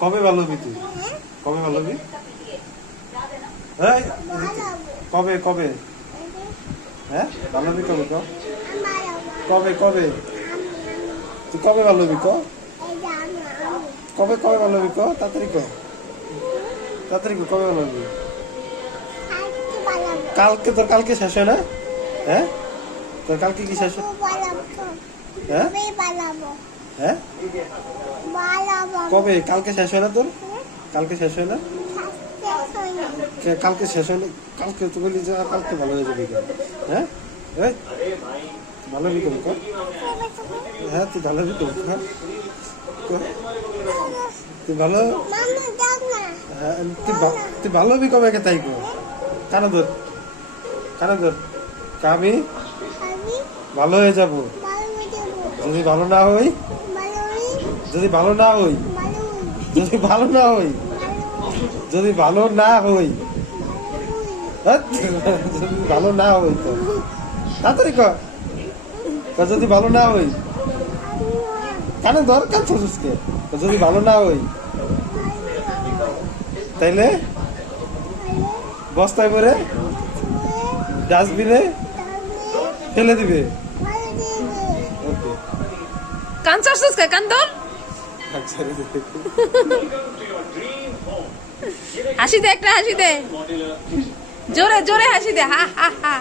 কবে ভালো হবি তুই? কবে ভালো হবি? কবে কবে? হ্যাঁ ভালো হবি কবে? কবে কবে তুই কবে ভালো হবি? কবে কবে ভালো হবি? তাড়াতাড়ি তাড়াতাড়ি কবে ভালো হবি? কালকে তোর কালকে শেষ হয় না? হ্যাঁ তোর কালকে কি শেষ? হ্যাঁ হ্যাঁ কবে কালকে শেষ হয় না তোর? কালকে শেষ হয় না? কালকে শেষ হয় না? কালকে তো বলি যে কালকে ভালো হয়ে যাবে। হ্যাঁ ভালো হবি কবে? হ্যাঁ তুই ভালো হবি কবে? তুই ভালো হ্যাঁ তুই ভালো হবি কবে? তাই কানা ধর আমি ভালো হয়ে যাব যদি ভালো না হই, যদি ভালো না হই, যদি ভালো না হই, যদি ভালো না হই, যদি ভালো না হই তো তাড়াতাড়ি যদি ভালো না হই কানে দরকার ছোটকে যদি ভালো না হই তাইলে বস্তায় করে ডাস্টবিনে ফেলে দিবে। কান চাচ্ছিস কে? কান ধর। হাসি দে, একটা হাসি দে, জোরে জোরে হাসি দে, হা হা হা।